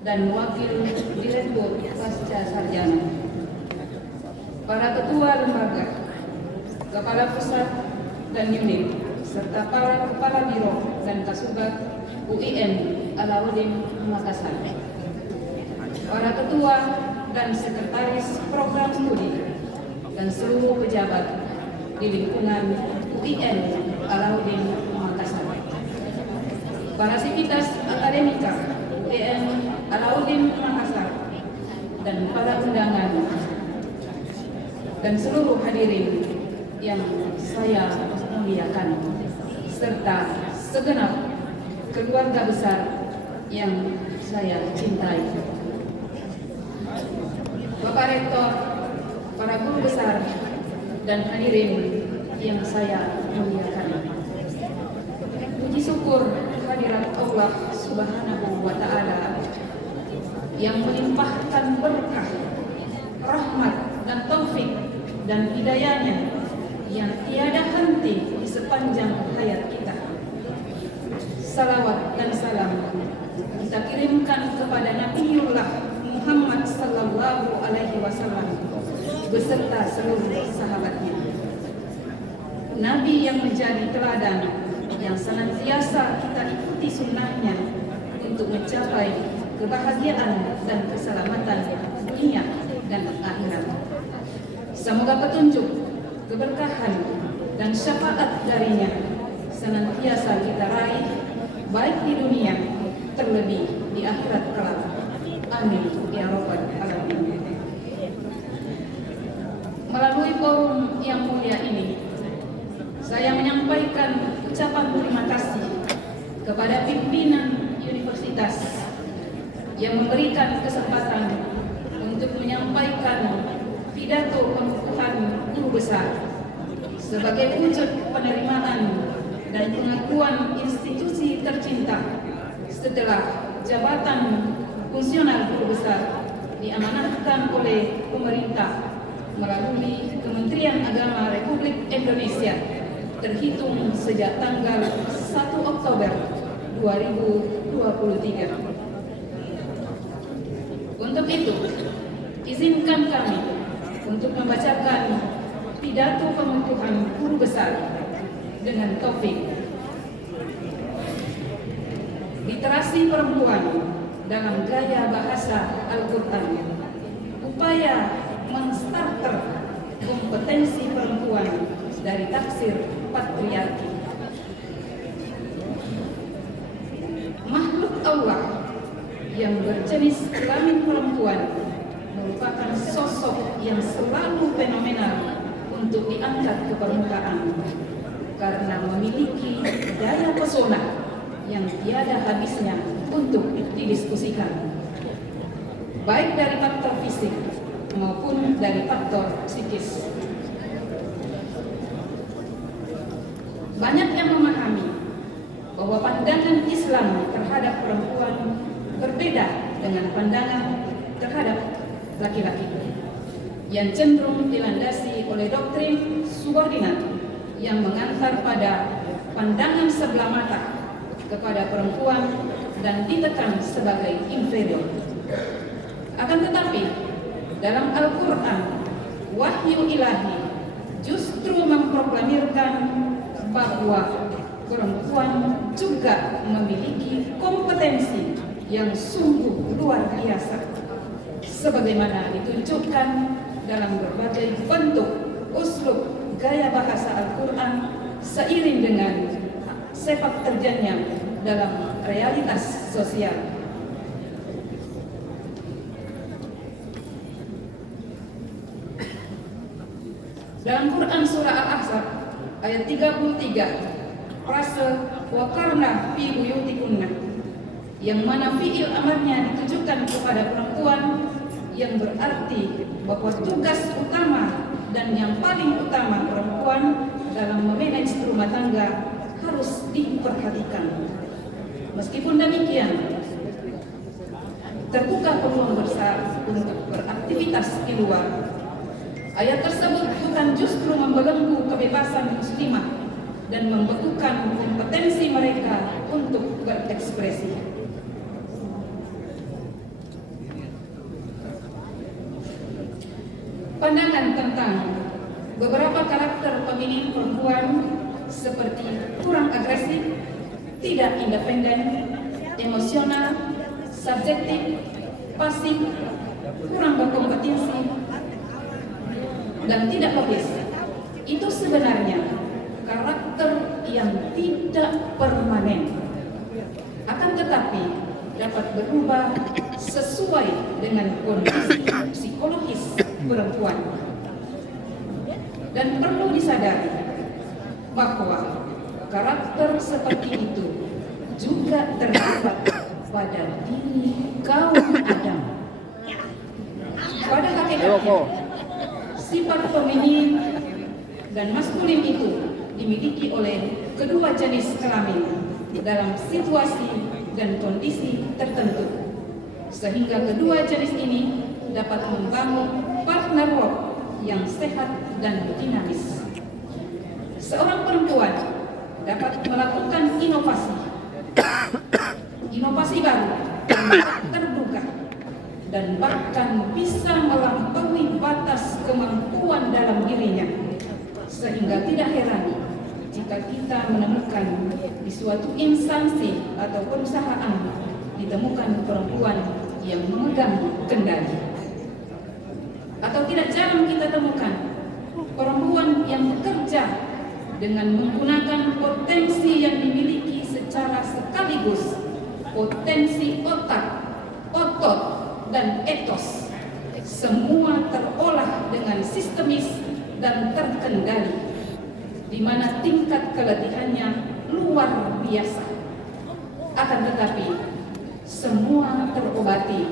dan Wakil Direktur Pasca Sarjana, para ketua lembaga, kepala pusat dan unit, serta para kepala biro dan kasubag UIN Alauddin Makassar, para ketua dan sekretaris program studi dan seluruh pejabat di lingkungan UIN Alauddin Makassar, para sivitas akademika UIN Alauddin Makassar, dan para undangan dan seluruh hadirin yang saya muliakan, serta segenap keluarga besar yang saya cintai. Bapak Rektor, para guru besar, dan hadirin yang saya muliakan. Puji syukur kehadirat Allah Subhanahu wa Ta'ala yang melimpahkan berkah, rahmat, dan taufik dan hidayahnya yang tiada henti di sepanjang hayat kita. Salawat dan salam kita kirimkan kepada Nabiullah Muhammad sallallahu alaihi wasallam beserta seluruh sahabatnya. Nabi yang menjadi teladan yang senantiasa kita ikuti sunnahnya untuk mencapai kebahagiaan dan keselamatan dunia dan akhirat. Semoga petunjuk, keberkahan, dan syafaat darinya senantiasa kita raih, baik di dunia, terlebih di akhirat kelak. Amin ya rabbal alamin. Melalui forum yang mulia ini, saya menyampaikan ucapan terima kasih kepada pimpinan universitas yang memberikan kesempatan untuk menyampaikan pidato pengukuhan guru besar sebagai wujud penerimaan dan pengakuan institusi tercinta setelah jabatan fungsional guru besar diamanahkan oleh pemerintah melalui Kementerian Agama Republik Indonesia terhitung sejak tanggal 1 Oktober 2023. Untuk itu, izinkan kami untuk membacakan pidato pengukuhan guru besar dengan topik literasi perempuan dalam gaya bahasa Al-Quran, upaya menstarter kompetensi perempuan dari tafsir patriarki. Makhluk Allah yang berjenis kelamin perempuan merupakan sosok yang selalu fenomenal untuk diangkat ke permukaan karena memiliki daya pesona yang tiada habisnya untuk didiskusikan, baik dari faktor fisik maupun dari faktor psikis. Banyak yang memahami bahwa pandangan Islam terhadap perempuan berbeda dengan pandangan terhadap laki-laki, yang cenderung dilandasi oleh doktrin subordinat yang mengantar pada pandangan sebelah mata kepada perempuan dan ditekan sebagai inferior. Akan tetapi, dalam Al-Quran, wahyu ilahi justru memproklamirkan bahwa perempuan juga memiliki kompetensi yang sungguh luar biasa, sebagaimana ditunjukkan dalam berbagai bentuk uslub gaya bahasa Al-Quran seiring dengan sepak terjangnya dalam realitas sosial. Dalam Quran Surah Al-Ahzab ayat 33, frase wakarna fi buyutikunna, yang mana fi'il amarnya ditujukan kepada perempuan, yang berarti bahwa tugas utama dan yang paling utama perempuan dalam memanage rumah tangga harus diperhatikan. Meskipun demikian, terbuka peluang besar untuk beraktivitas di luar. Ayat tersebut bukan justru membelenggu kebebasan muslimah dan membekukan kompetensi mereka untuk berekspresi. pandangan tentang beberapa karakter pemilih perempuan seperti kurang agresif, tidak independen, emosional, subjektif, pasif, kurang berkompetisi, dan tidak logis. Itu sebenarnya karakter yang tidak permanen, akan tetapi dapat berubah sesuai dengan kondisi psikologis perempuan. Dan perlu disadari bahwa karakter seperti itu juga terdapat pada diri kaum Adam. Pada hakikatnya, sifat feminin dan maskulin itu dimiliki oleh kedua jenis kelamin dalam situasi dan kondisi tertentu, sehingga kedua jenis ini dapat membangun partner work yang sehat dan dinamis. Seorang perempuan dapat melakukan inovasi baru yang terbuka dan bahkan bisa melampaui batas kemampuan dalam dirinya, sehingga tidak heran jika kita menemukan di suatu instansi atau perusahaan ditemukan perempuan yang memegang kendali. Atau tidak jarang kita temukan perempuan yang bekerja dengan menggunakan potensi yang dimiliki secara sekaligus, potensi otak, otot, dan etos. Semua terolah dengan sistemis dan terkendali, di mana tingkat keletihannya luar biasa. Akan tetapi, semua terobati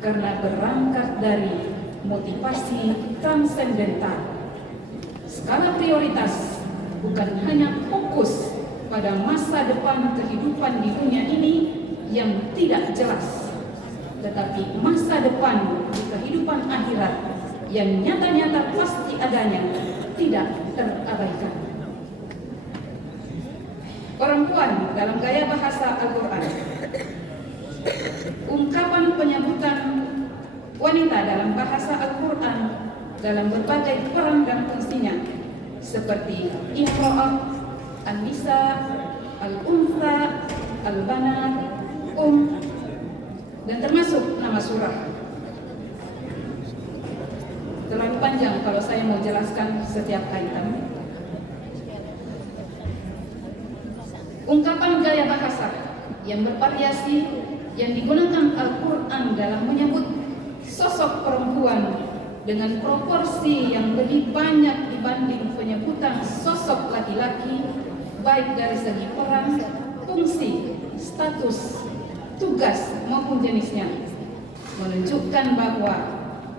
karena berangkat dari motivasi transendental. Skala prioritas bukan hanya fokus pada masa depan kehidupan di dunia ini yang tidak jelas, tetapi masa depan di kehidupan akhirat yang nyata-nyata pasti adanya tidak terabaikan. Perempuan dalam gaya bahasa Al-Quran. Ungkapan penyebutan wanita dalam bahasa Al-Quran dalam berbagai peran dan fungsinya seperti Imra'ah, An-Nisa, Al-Untha, Al-Banat, dan termasuk nama surah. Terlalu panjang kalau saya mau jelaskan setiap item. Ungkapan gaya bahasa yang bervariasi yang digunakan Al-Quran dalam menyebut sosok perempuan dengan proporsi yang lebih banyak dibanding penyebutan sosok laki-laki, baik dari segi peran, fungsi, status, tugas maupun jenisnya, menunjukkan bahwa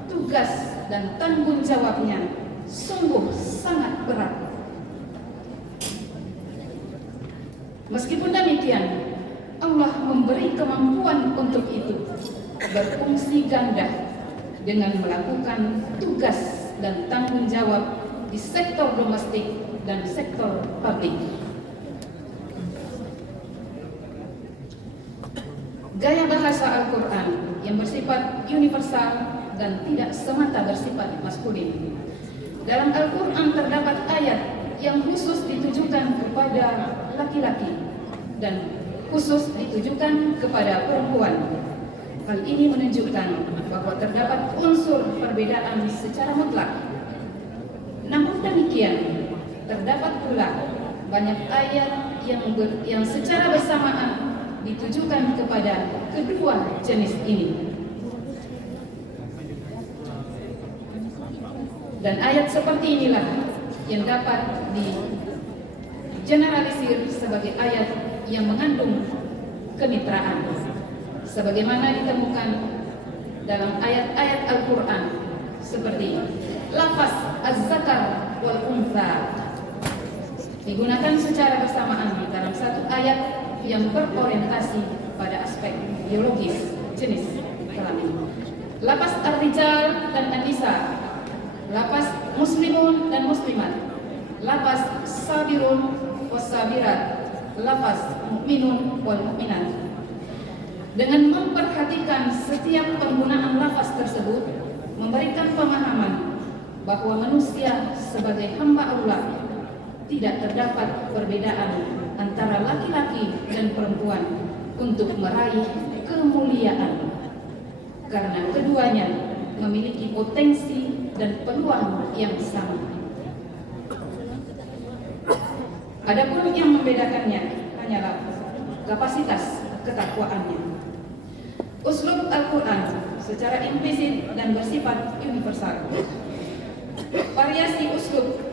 tugas dan tanggung jawabnya sungguh sangat berat. Meskipun demikian, Allah memberi kemampuan untuk itu berfungsi ganda dengan melakukan tugas dan tanggung jawab di sektor domestik dan sektor publik. Gaya bahasa Al-Quran yang bersifat universal dan tidak semata bersifat maskulin. Dalam Al-Quran terdapat ayat yang khusus ditujukan kepada laki-laki dan khusus ditujukan kepada perempuan. Hal ini menunjukkan bahwa terdapat unsur perbedaan secara mutlak. Namun demikian, terdapat pula banyak ayat yang secara bersamaan ditujukan kepada kedua jenis ini. Dan ayat seperti inilah yang dapat digeneralisir sebagai ayat yang mengandung kemitraan, sebagaimana ditemukan dalam ayat-ayat Al-Quran seperti lafaz az-zakar wal untha digunakan secara bersamaan dalam satu ayat yang berorientasi pada aspek biologis jenis kelamin. Lafaz ar-rijal dan an-nisa, lafaz muslimun dan muslimat, lafaz sabirun was-sabirat, lafaz mukminun wal mukminat. Dengan memperhatikan setiap penggunaan lafaz tersebut, memberikan pemahaman bahwa manusia sebagai hamba Allah tidak terdapat perbedaan antara laki-laki dan perempuan untuk meraih kemuliaan, karena keduanya memiliki potensi dan peluang yang sama. Adapun yang membedakannya hanyalah kapasitas ketakwaannya. Uslub Al-Quran secara implisit dan bersifat universal. Variasi uslub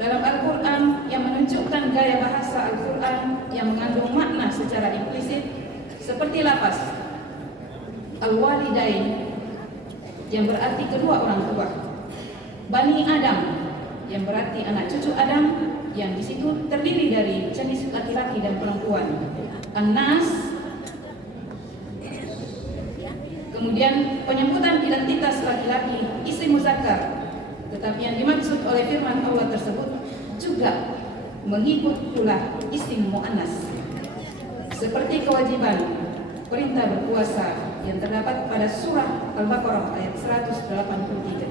dalam Al-Quran yang menunjukkan gaya bahasa Al-Quran yang mengandung makna secara implisit, seperti lafaz Al-Walidain yang berarti kedua orang tua, Bani Adam yang berarti anak cucu Adam, yang di situ terdiri dari jenis laki-laki dan perempuan, An-Nas, kemudian penyebutan identitas laki-laki isim muzakkar, tetapi yang dimaksud oleh firman Allah tersebut juga mengikut pula isim muannas, seperti kewajiban perintah berpuasa yang terdapat pada surah Al-Baqarah ayat 183.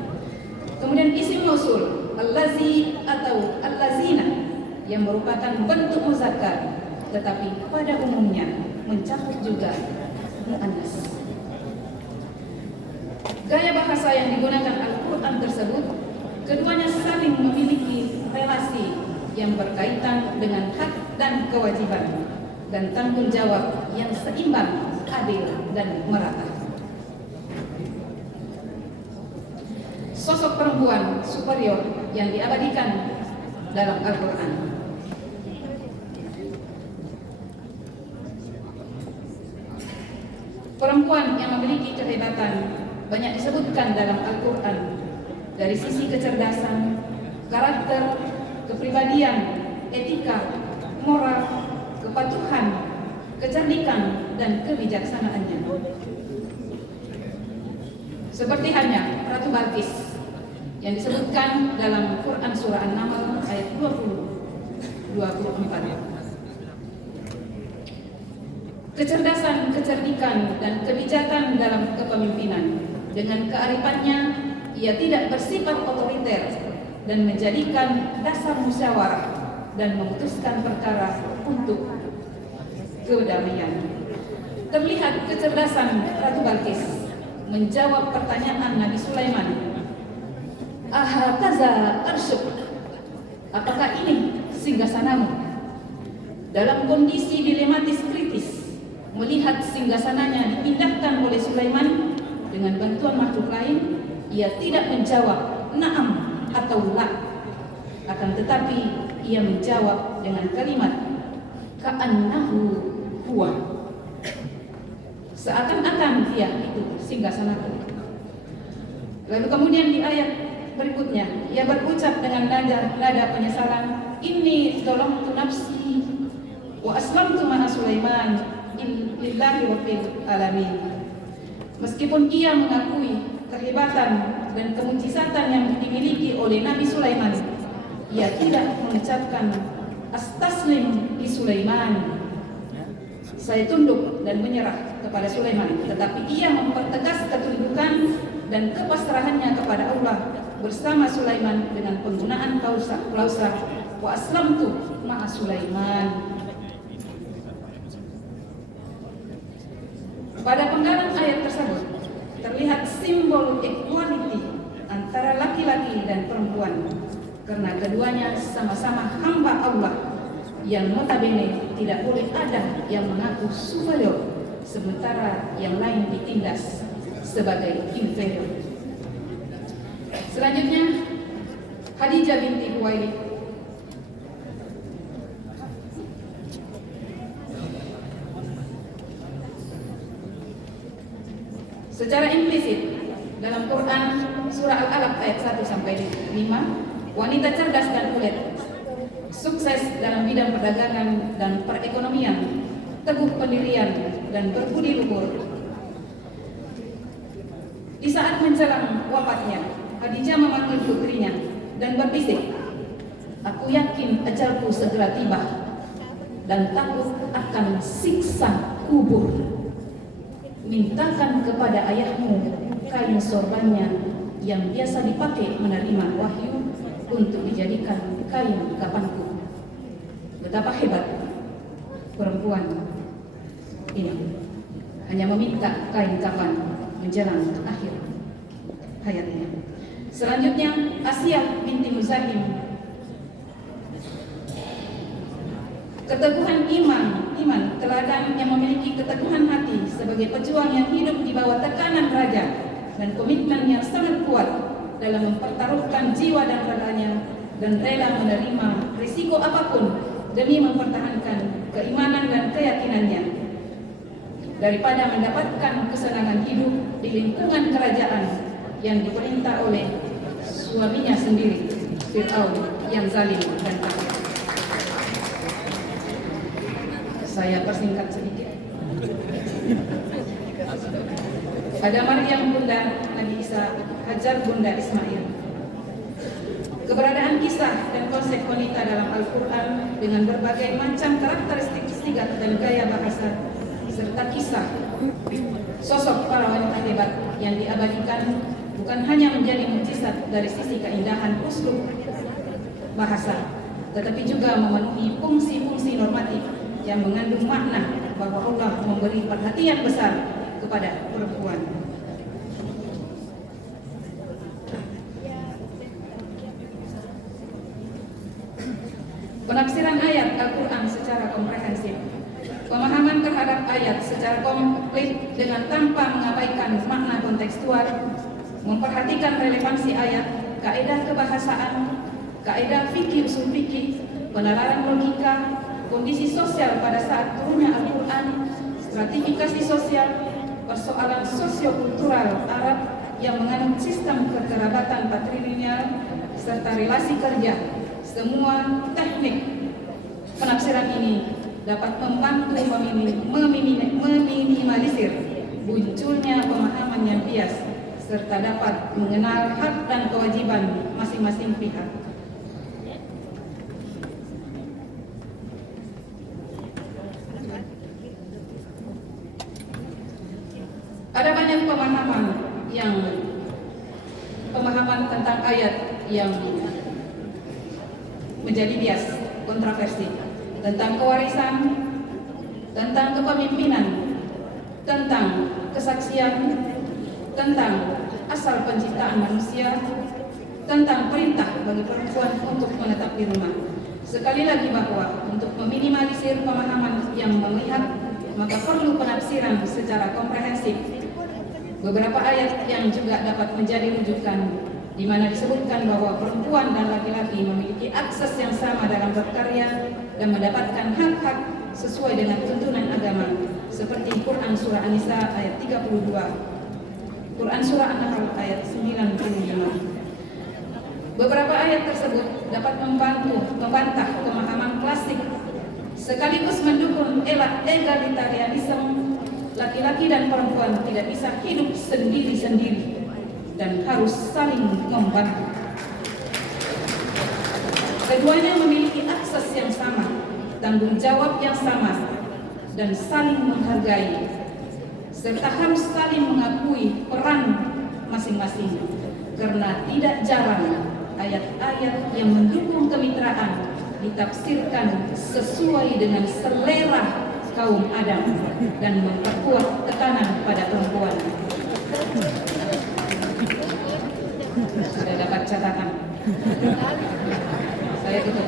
Kemudian isim mausul allazi atau allazina yang merupakan bentuk muzakkar tetapi pada umumnya mencakup juga muannas. Gaya bahasa yang digunakan Al-Quran tersebut keduanya saling memiliki relasi yang berkaitan dengan hak dan kewajiban dan tanggung jawab yang seimbang, adil dan merata. Sosok perempuan superior yang diabadikan dalam Al-Quran. Perempuan yang memiliki kehebatan banyak disebutkan dalam Al-Quran dari sisi kecerdasan, karakter, kepribadian, etika, moral, kepatuhan, kecerdikan, dan kebijaksanaannya. Seperti halnya Ratu Balqis yang disebutkan dalam Quran Surah An-Naml ayat 24. Kecerdasan, kecerdikan, dan kebijakan dalam kepemimpinan. Dengan kearifannya, ia tidak bersifat otoriter dan menjadikan dasar musyawarah dan memutuskan perkara untuk kedamaian. Terlihat kecerdasan Ratu Balqis menjawab pertanyaan Nabi Sulaiman, "Ahakaza arsyuk?" Apakah ini singgasanamu? Dalam kondisi dilematis kritis, melihat singgasananya dipindahkan oleh Sulaiman dengan bantuan makhluk lain, ia tidak menjawab na'am atau la, akan tetapi ia menjawab dengan kalimat ka'annahu huwa, seakan-akan dia itu singgasanaku. Lalu kemudian di ayat berikutnya ia berucap dengan nada penyesalan, inni zalamtu nafsi wa aslamtu ma'a Sulaiman lillahi rabbil alamin. Meskipun ia mengakui kehebatan dan kemujizatan yang dimiliki oleh Nabi Sulaiman, ia tidak mengucapkan astaslim li Sulaiman, saya tunduk dan menyerah kepada Sulaiman, tetapi ia mempertegas ketundukan dan kepasrahannya kepada Allah bersama Sulaiman dengan penggunaan klausa wa aslamtu ma'a Sulaiman. Pada penggalan ayat tersebut terlihat simbol equality antara laki-laki dan perempuan, karena keduanya sama-sama hamba Allah yang notabene tidak boleh ada yang mengaku superior sementara yang lain ditindas sebagai inferior. Selanjutnya Khadijah binti Khuwailid. Secara implisit dalam Quran surah Al-Alaq ayat 1 sampai 5, wanita cerdas dan kulit, sukses dalam bidang perdagangan dan perekonomian, teguh pendirian dan berbudi luhur. Di saat menjelang wafatnya, Khadijah memanggil putrinya dan berbisik, "Aku yakin ajalku segera tiba dan takut akan siksa kubur. Mintakan kepada ayahmu kain sorbannya yang biasa dipakai menerima wahyu untuk dijadikan kain kapanku. Betapa hebat perempuan ini, hanya meminta kain kapan menjelang akhir hayatnya. Selanjutnya Asia binti Muzahim. Keteguhan iman, teladan yang memiliki keteguhan hati sebagai pejuang yang hidup di bawah tekanan raja dan komitmen yang sangat kuat dalam mempertaruhkan jiwa dan raganya dan rela menerima risiko apapun demi mempertahankan keimanan dan keyakinannya daripada mendapatkan kesenangan hidup di lingkungan kerajaan yang diperintah oleh suaminya sendiri, Fir'aun yang zalim dan kafir. Saya persingkat sedikit. Ada Maryam bunda Nabi Isa, Hajar bunda Ismail. Keberadaan kisah dan konsep wanita dalam Al-Quran dengan berbagai macam karakteristik sigat dan gaya bahasa serta kisah sosok para wanita hebat yang diabadikan bukan hanya menjadi mukjizat dari sisi keindahan uslub bahasa, tetapi juga memenuhi fungsi-fungsi normatif yang mengandung makna bahwa Allah memberi perhatian besar kepada perempuan. Penafsiran ayat Al-Quran secara komprehensif. Pemahaman terhadap ayat secara komplit dengan tanpa mengabaikan makna kontekstual, memperhatikan relevansi ayat, kaidah kebahasaan, kaidah fikih usul fikih, penalaran logika, kondisi sosial pada saat turunnya Al-Quran, stratifikasi sosial, persoalan sosiokultural Arab yang menganut sistem kekerabatan patrilineal, serta relasi kerja. Semua teknik penafsiran ini dapat membantu meminimalisir munculnya pemahaman yang bias, serta dapat mengenal hak dan kewajiban masing-masing pihak. Ada banyak pemahaman tentang ayat yang menjadi bias, kontroversi, tentang kewarisan, tentang kepemimpinan, tentang kesaksian, tentang asal penciptaan manusia, tentang perintah bagi perempuan untuk menetap di rumah. Sekali lagi bahwa untuk meminimalisir pemahaman yang memihak, maka perlu penafsiran secara komprehensif. Beberapa ayat yang juga dapat menjadi rujukan di mana disebutkan bahwa perempuan dan laki-laki memiliki akses yang sama dalam berkarya dan mendapatkan hak-hak sesuai dengan tuntunan agama, seperti Quran Surah An-Nisa ayat 32, Quran Surah An-Nahl ayat 95. Beberapa ayat tersebut dapat membantah pemahaman klasik sekaligus mendukung egalitarianisme. Laki-laki dan perempuan tidak bisa hidup sendiri-sendiri dan harus saling membantu. Keduanya memiliki akses yang sama, tanggung jawab yang sama, dan saling menghargai, serta harus saling mengakui peran masing-masing. Karena tidak jarang ayat-ayat yang mendukung kemitraan ditafsirkan sesuai dengan selera kaum Adam dan memperkuat tekanan pada perempuan. Sudah dapat catatan. Saya tutup.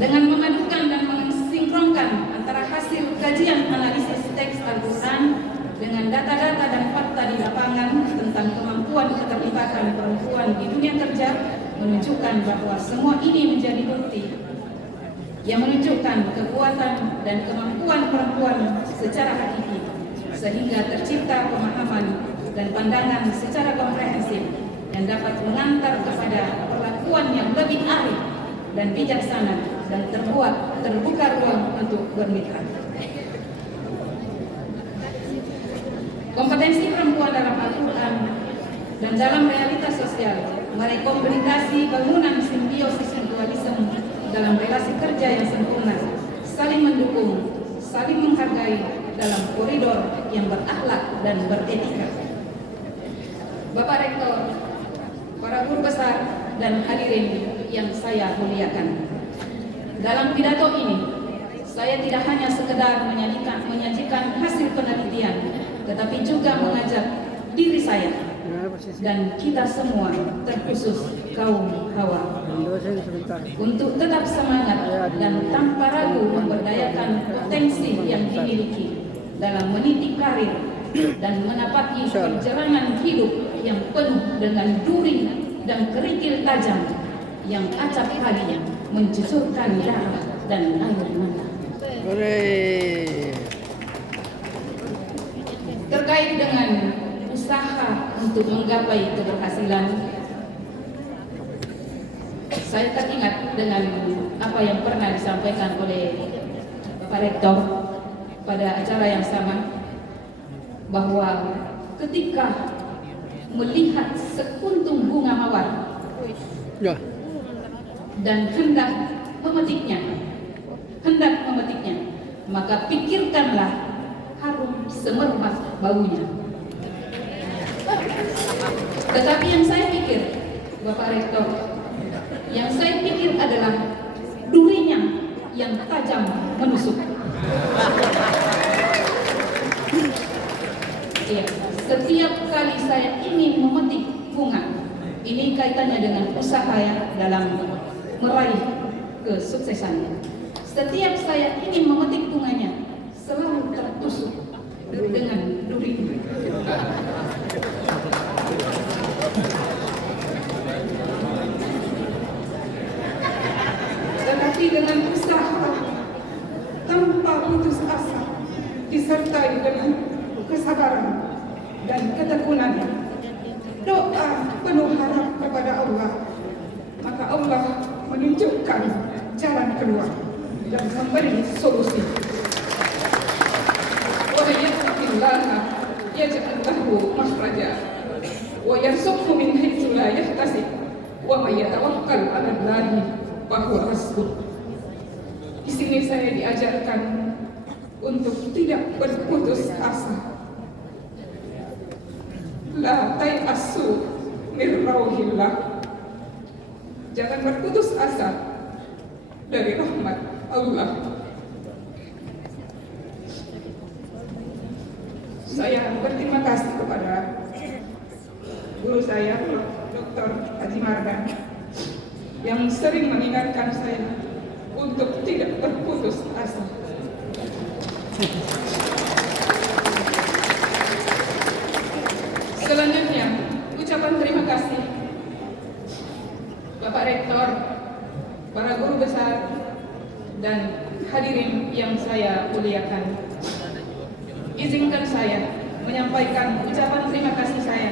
Dengan memadukan dan mensinkronkan antara hasil kajian analisis teks Al-Quran dengan data-data dan fakta di lapangan tentang kemampuan keterlibatan perempuan di dunia kerja, menunjukkan bahwa semua ini menjadi bukti yang menunjukkan kekuatan dan kemampuan perempuan secara hakiki, sehingga tercipta pemahaman dan pandangan secara komprehensif yang dapat mengantar kepada perlakuan yang lebih arif dan bijaksana dan terbuka ruang untuk bermitra. Kompetensi perempuan dalam Al-Quran dan dalam realitas sosial merekomendasi bangunan simbiosis mutualisme dalam relasi kerja yang sempurna, saling mendukung, saling menghargai dalam koridor yang berakhlak dan beretika. Bapak Rektor dan hadirin yang saya muliakan. Dalam pidato ini, saya tidak hanya sekedar menyajikan hasil penelitian, tetapi juga mengajak diri saya dan kita semua, terkhusus kaum Hawa, untuk tetap semangat dan tanpa ragu memberdayakan potensi yang dimiliki dalam meniti karir dan menapaki perjalanan hidup yang penuh dengan duri dan kerikil tajam yang acap kali mencucurkan darah dan air mata. Terkait dengan usaha untuk menggapai keberhasilan, saya teringat dengan apa yang pernah disampaikan oleh Bapak Rektor pada acara yang sama, bahwa ketika melihat sekuntum bunga mawar dan hendak memetiknya, maka pikirkanlah harum semerbak baunya. Tetapi yang saya pikir, Bapak Rektor, yang saya pikir adalah durinya yang tajam menusuk. Ya, setiap kali saya ingin memetik bunga, ini kaitannya dengan usaha ya dalam meraih kesuksesan. Setiap saya ingin memetik bunganya, selalu tertusuk dengan duri. Tetapi dengan usaha tanpa putus asa, disertai dengan kesabaran dan ketekunan, doa penuh harap kepada Allah, maka Allah menunjukkan jalan keluar dan memberi solusi. Wa yattaqillaha yaj'al lahu makhraja wa yarzuqhu min haitsu la yahtasib wa may yatawakkal 'ala Allahi fa huwa hasbuh. Di sini saya diajarkan untuk tidak berputus asa. La tai'asu min rauhillah. Jangan berputus asa dari rahmat Allah. Saya berterima kasih kepada guru saya, Dr. Haji Mardan, yang sering mengingatkan saya untuk tidak berputus asa. Selanjutnya, ucapan terima kasih Bapak Rektor, para guru besar, dan hadirin yang saya muliakan. Izinkan saya menyampaikan ucapan terima kasih saya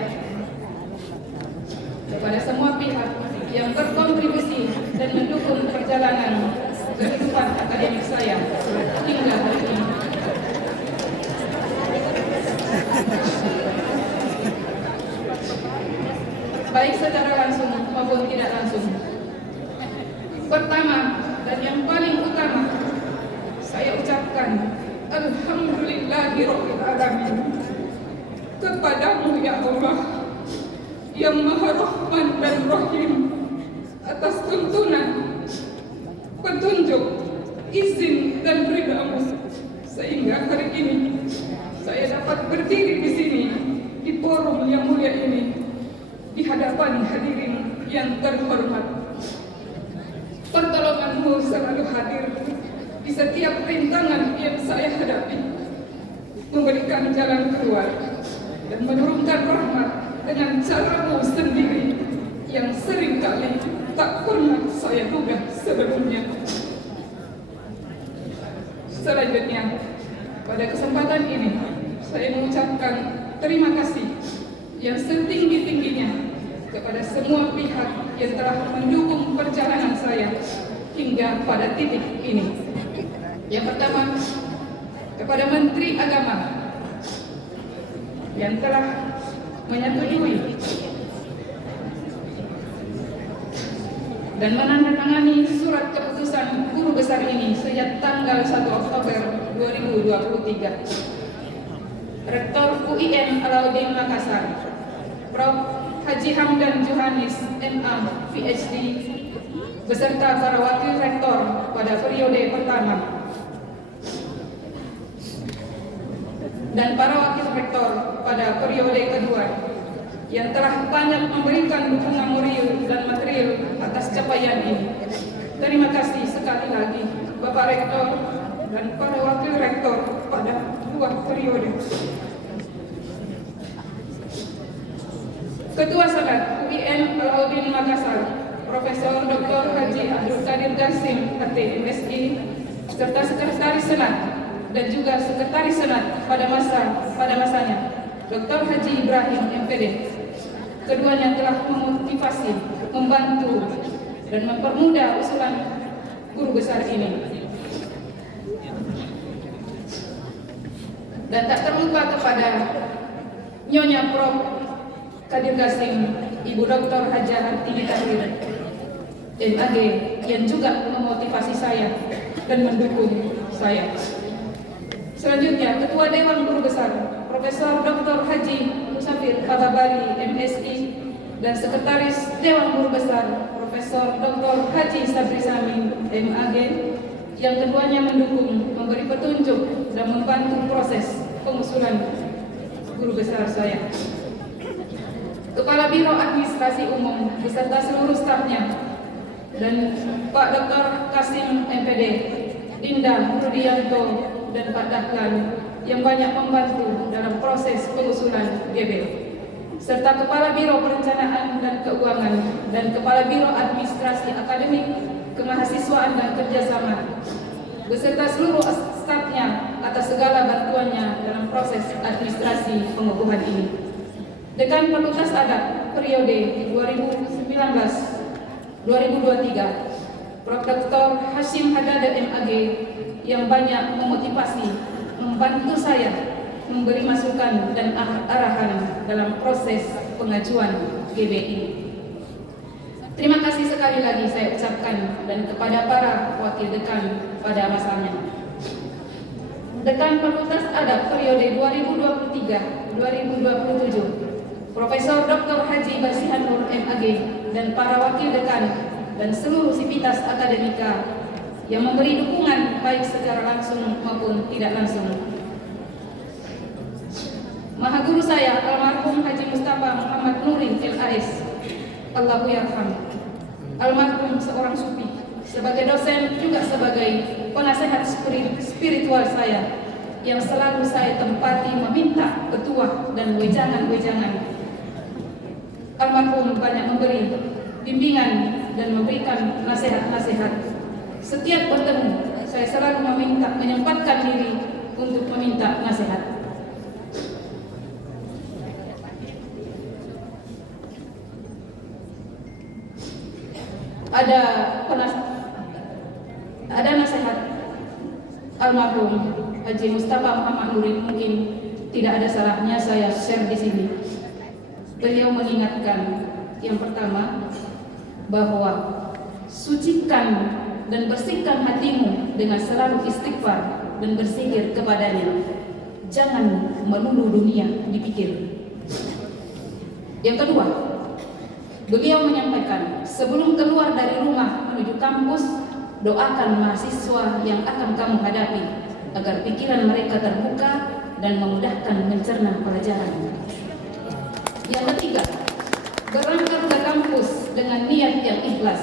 kepada semua pihak yang berkontribusi dan mendukung perjalanan kehidupan akademik saya hingga hari ini. Baik secara langsung maupun tidak langsung. Pertama dan yang paling utama, saya ucapkan Alhamdulillahirabbil alamin kepadamu ya Allah yang Maha Rahman dan Rahim, atas tuntunan, petunjuk, izin dan ridha-Mu sehingga hari ini saya dapat berdiri di sini di forum yang mulia ini di hadapan hadirin yang terhormat. Pertolongan-Mu selalu hadir di setiap rintangan yang saya hadapi, memberikan jalan keluar dan menurunkan rahmat dengan cara-Mu sendiri yang seringkali tak pernah saya duga sebelumnya. Selanjutnya, pada kesempatan ini saya mengucapkan terima kasih yang setinggi-tingginya kepada semua pihak yang telah mendukung perjalanan saya hingga pada titik ini. Yang pertama, kepada Menteri Agama yang telah menyetujui dan menandatangani surat keputusan guru besar ini sejak tanggal 1 Oktober 2023. Rektor UIN Alauddin Makassar, Prof. Haji Hamdan Johanis, MA, PhD, beserta para wakil rektor pada periode pertama dan para wakil rektor pada periode kedua yang telah banyak memberikan dukungan moral dan material atas capaian ini. Terima kasih sekali lagi Bapak Rektor dan para wakil rektor pada dua periode. Ketua Senat UIN Alauddin Makassar, Profesor Dr. Haji Abdul Qadir Qasim, HT, MSI, serta Sekretaris Senat dan juga Sekretaris Senat pada masanya, Dr. Haji Ibrahim, MPD. Keduanya telah memotivasi, membantu, dan mempermudah usulan guru besar ini. Dan tak terlupa kepada Nyonya Prof. Qadir Qasim, Ibu Dr. Hajah Hartini Tahir, MAG, yang juga memotivasi saya dan mendukung saya. Selanjutnya, Ketua Dewan Guru Besar, Profesor Dr. Haji Musafir Pababari, MSI, dan Sekretaris Dewan Guru Besar, Profesor Dr. Haji Sabri Samin, MAG, yang keduanya mendukung, memberi petunjuk, dan membantu proses pengusulan guru besar saya. Kepala Biro Administrasi Umum beserta seluruh stafnya, dan Pak Dr. Qasim, MPD, Dinda Rudianto, dan Pak Dahlan yang banyak membantu dalam proses pengusulan GB, serta Kepala Biro Perencanaan dan Keuangan dan Kepala Biro Administrasi Akademik, Kemahasiswaan dan Kerjasama, beserta seluruh stafnya atas segala bantuannya dalam proses administrasi pengukuhan ini. Dekan Fakultas Adat periode 2019-2023, Prof. Dr. Hashim Hadada, MAG, yang banyak memotivasi, membantu saya, memberi masukan dan arahan dalam proses pengajuan GB ini. Terima kasih sekali lagi saya ucapkan dan kepada para wakil dekan pada masanya. Dekan Fakultas Adat periode 2023-2027, Profesor Dr. Haji Basihan Nur, MAG, dan para wakil dekan dan seluruh sivitas akademika yang memberi dukungan baik secara langsung maupun tidak langsung. Maha Guru saya almarhum Haji Mustafa Muhammad Nuri, LAS, Allahu yarham, almarhum seorang sufi, sebagai dosen juga sebagai penasehat spiritual saya, yang selalu saya tempati meminta petuah dan wejangan-wejangan. Almarhum banyak memberi bimbingan dan memberikan nasihat-nasihat. Setiap bertemu, saya selalu menyempatkan diri untuk meminta nasihat. Ada nasihat almarhum Haji Mustafa Muhammad Nuri, mungkin tidak ada salahnya saya share di sini. Beliau mengingatkan yang pertama bahwa sucikan dan bersihkan hatimu dengan selalu istighfar dan berzikir kepadanya. Jangan melulu dunia dipikir. Yang kedua, beliau menyampaikan, sebelum keluar dari rumah menuju kampus, doakan mahasiswa yang akan kamu hadapi agar pikiran mereka terbuka dan memudahkan mencerna pelajaran. Yang ketiga, berangkat ke kampus dengan niat yang ikhlas.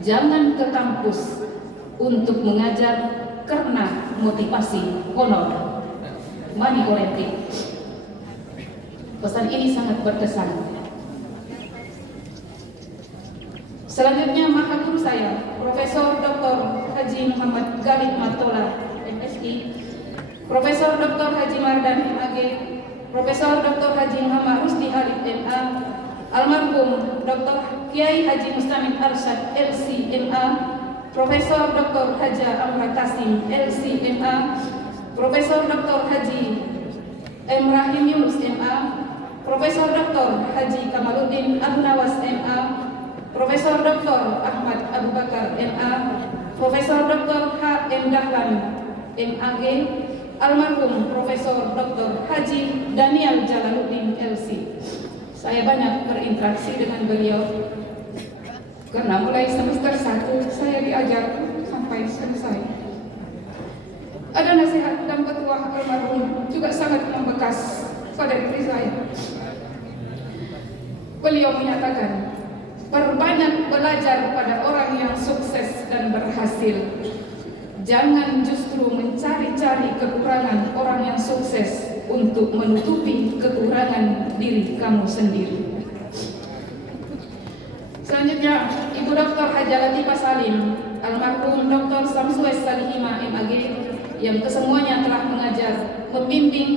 Jangan ke kampus untuk mengajar karena motivasi honor, money oriented. Pesan ini sangat berkesan. Selanjutnya, Maha Guru saya, Profesor Dr. Haji Muhammad Galib Matola, MSI, Profesor Dr. Haji Mardan, MAG, Profesor Dr. Haji Muhammad Rusdi Halid, MA, almarhum Dr. Kiai Haji Mustamin Arsyad, LC, MA, Profesor Dr. Haja Amra Qasim, LC, MA, Profesor Dr. Haji M. Rahim Yunus, MA, Profesor Dr. Haji Kamaluddin Abu Nawas, MA, Profesor Dr. Ahmad Abu Bakar, MA, Profesor Dr. H. M. Dahlan, MAG, almarhum Profesor Dr. Haji Daniel Jalaluddin, LC. Saya banyak berinteraksi dengan beliau karena mulai semester 1 saya diajar sampai selesai. Ada nasihat dan petuah almarhum juga sangat membekas pada diri saya. Beliau menyatakan, perbanyak belajar pada orang yang sukses dan berhasil. Jangan justru mencari-cari kekurangan orang yang sukses untuk menutupi kekurangan diri kamu sendiri. Selanjutnya, Ibu Dr. Haja Latifah Salim, almarhum Dr. Samsues Salihima MAG, yang kesemuanya telah mengajar, membimbing,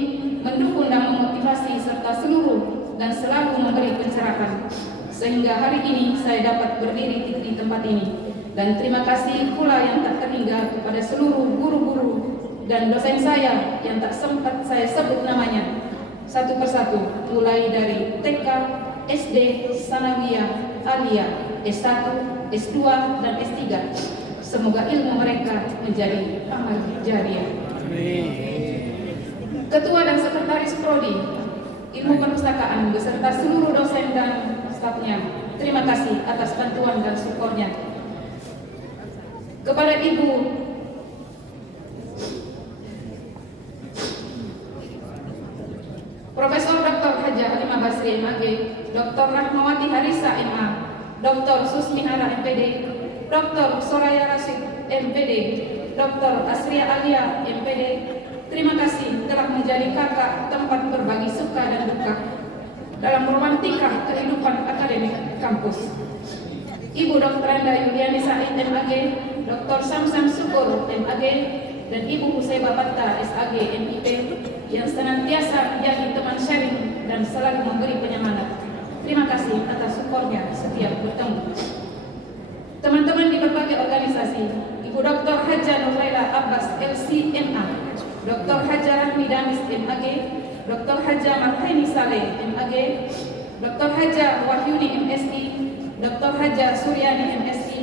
mendukung dan memotivasi serta seluruh dan selalu memberi pencerahan, sehingga hari ini saya dapat berdiri di tempat ini. Dan terima kasih pula yang tak terhingga kepada seluruh guru-guru dan dosen saya yang tak sempat saya sebut namanya satu persatu, mulai dari TK, SD, Sanawiyah, Aliyah, S1, S2, dan S3. Semoga ilmu mereka menjadi amal jariah. Ketua dan Sekretaris Prodi Ilmu Perpustakaan beserta seluruh dosen dan stafnya, terima kasih atas bantuan dan supornya. Kepada Ibu Profesor Dr. Haja Halimah Basri MAG, Dr. Rahmawati Harisa MA, Dr. Susmi Hara MPD, Dr. Soraya Rasid MPD, Dr. Asria Alia MPD, terima kasih telah menjadi kakak tempat berbagi suka dan duka dalam romantika kehidupan akademik kampus. Ibu Dr. Anda Yuliani Said MAG, Dr. Samsam Syukur MAG, dan Ibu Husaiba Batta SAG MIP yang senantiasa menjadi teman sharing dan selalu memberi penyemangat. Terima kasih atas supornya setiap bertemu. Teman-teman di berbagai organisasi, Ibu Dr. Haja Nurlaila Abbas LCMA, Dr. Haja Rahmi Damis MAG, Dr. Haja Marhaini Saleh MAG, Dr. Haja Wahyuni MSI, Dr. Haja Suryani MSI,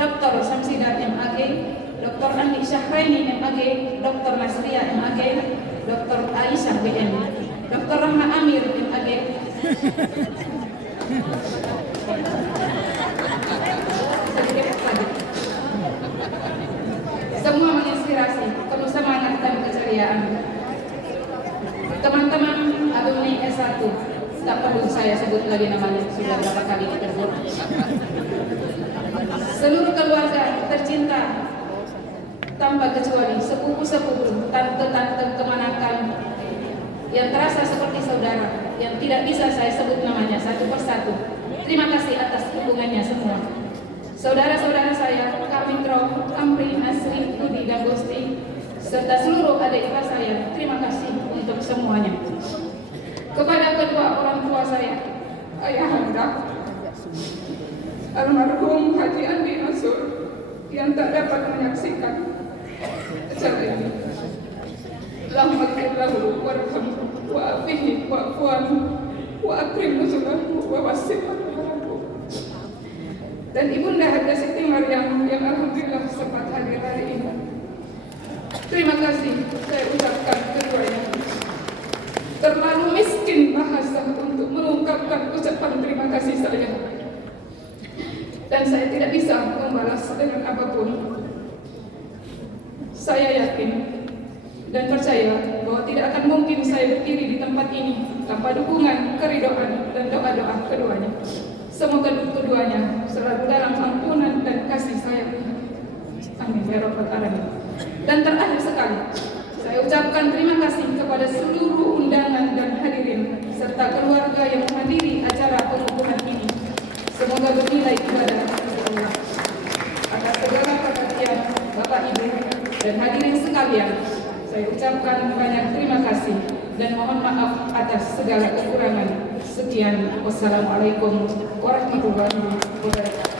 Dr. Samsida MAG, Dr. Andi Syahraini MAG, Dr. Nasria MAG, Dr. Aisyah BM, Dr. Rahma Amir MAG, semua menginspirasi, penuh semangat dan keceriaan. Teman-teman alumni S1, tak perlu saya sebut lagi namanya, sudah berapa kali disebut. Seluruh keluarga tercinta, tanpa kecuali sepupu-sepupu, tante-tante kemanakan yang terasa seperti saudara, yang tidak bisa saya sebut namanya satu persatu. Terima kasih atas hubungannya semua. Saudara-saudara saya, Kamindro, Amri, Asri, Budi, dan Gusti, serta seluruh adik ipar saya, terima kasih untuk semuanya. Kepada kedua orang tua saya, ayahanda, almarhum Haji Andi Nasur, yang tak dapat menyaksikan acara ini. Allahumma ighfir lahu warhamhu wa'afihi wa'fu anhu wa akrim nuzulahu wa wasi' madkhalahu. Dan Ibunda Haja Siti Maryam yang alhamdulillah sempat hadir hari ini. Terima kasih saya ucapkan keduanya. Terlalu miskin bahasa untuk mengungkapkan ucapan terima kasih saya. Dan saya tidak bisa membalas dengan apapun. Saya yakin dan percaya bahwa tidak akan mungkin saya berdiri di tempat ini tanpa dukungan, keridhaan, dan doa-doa keduanya. Semoga keduanya selalu dalam ampunan dan kasih sayang. Amin ya rabbal alamin. Dan terakhir sekali, saya ucapkan terima kasih kepada seluruh undangan dan hadirin serta keluarga yang menghadiri acara pengukuhan ini. Semoga bernilai ibadah Allah. Atas segala perhatian Bapak Ibu dan hadirin sekalian, saya ucapkan banyak terima kasih dan mohon maaf atas segala kekurangan. Sekian, wassalamualaikum warahmatullahi wabarakatuh.